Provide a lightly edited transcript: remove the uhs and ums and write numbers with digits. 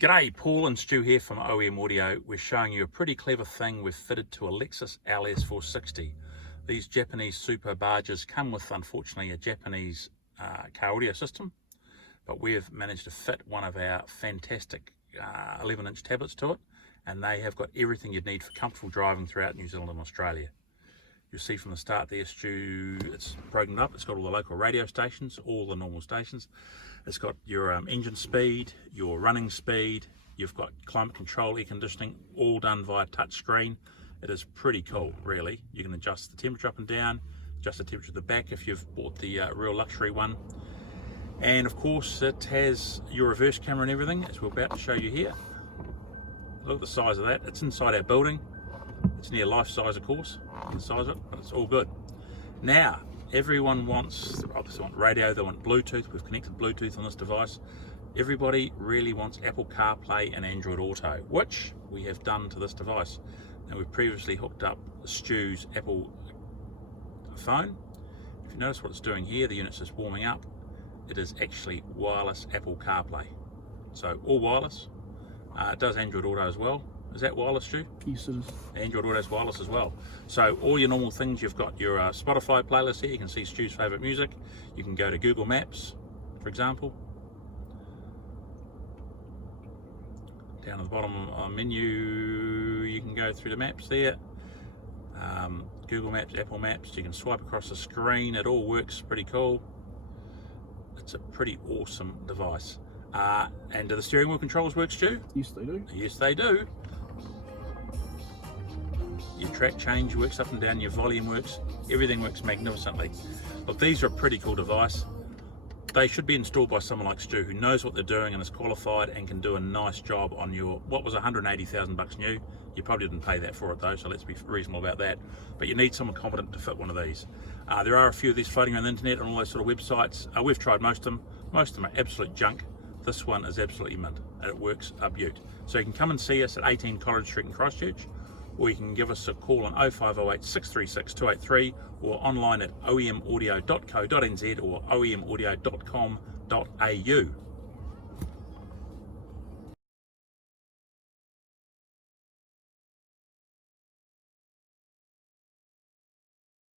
G'day, Paul and Stu here from OEM Audio. We're showing you a pretty clever thing we've fitted to a Lexus LS460. These Japanese super barges come with, unfortunately, a Japanese car audio system, but we have managed to fit one of our fantastic 11-inch tablets to it, and they have got everything you'd need for comfortable driving throughout New Zealand and Australia. You'll see from the start there, Stu, it's programmed up. It's got all the local radio stations, all the normal stations. It's got your engine speed, your running speed. You've got climate control, air conditioning, all done via touch screen. It is pretty cool, really. You can adjust the temperature up and down, adjust the temperature of the back if you've bought the real luxury one. And of course, it has your reverse camera and everything, as we're about to show you here. Look at the size of that. It's inside our building. It's near life size, of course, the size of it, but it's all good. Now, everyone wants, obviously want radio, they want Bluetooth. We've connected Bluetooth on this device. Everybody really wants Apple Carplay and Android Auto, which we have done to this device. Now, we've previously hooked up Stu's Apple phone. If you notice what it's doing here, the unit's just warming up. It is actually wireless Apple Carplay. So all wireless. It does Android Auto as well. Is that wireless, Stu? Yes, it is. Android Auto's wireless as well. So all your normal things, you've got your Spotify playlist here. You can see Stu's favourite music. You can go to Google Maps, for example. Down at the bottom menu, you can go through the maps there. Google Maps, Apple Maps. You can swipe across the screen. It all works pretty cool. It's a pretty awesome device. And do the steering wheel controls work, Stu? Yes, they do. Yes, they do. Your track change works up and down, your volume works, everything works magnificently. Look, these are a pretty cool device. They should be installed by someone like Stu who knows what they're doing and is qualified and can do a nice job on your, what was 180,000 bucks new. You probably didn't pay that for it though, so let's be reasonable about that. But you need someone competent to fit one of these. There are a few of these floating around the internet on all those sort of websites. We've tried most of them. Most of them are absolute junk. This one is absolutely mint and it works a beaut. So you can come and see us at 18 College Street in Christchurch, or you can give us a call on 0508 636 283 or online at oemaudio.co.nz or oemaudio.com.au.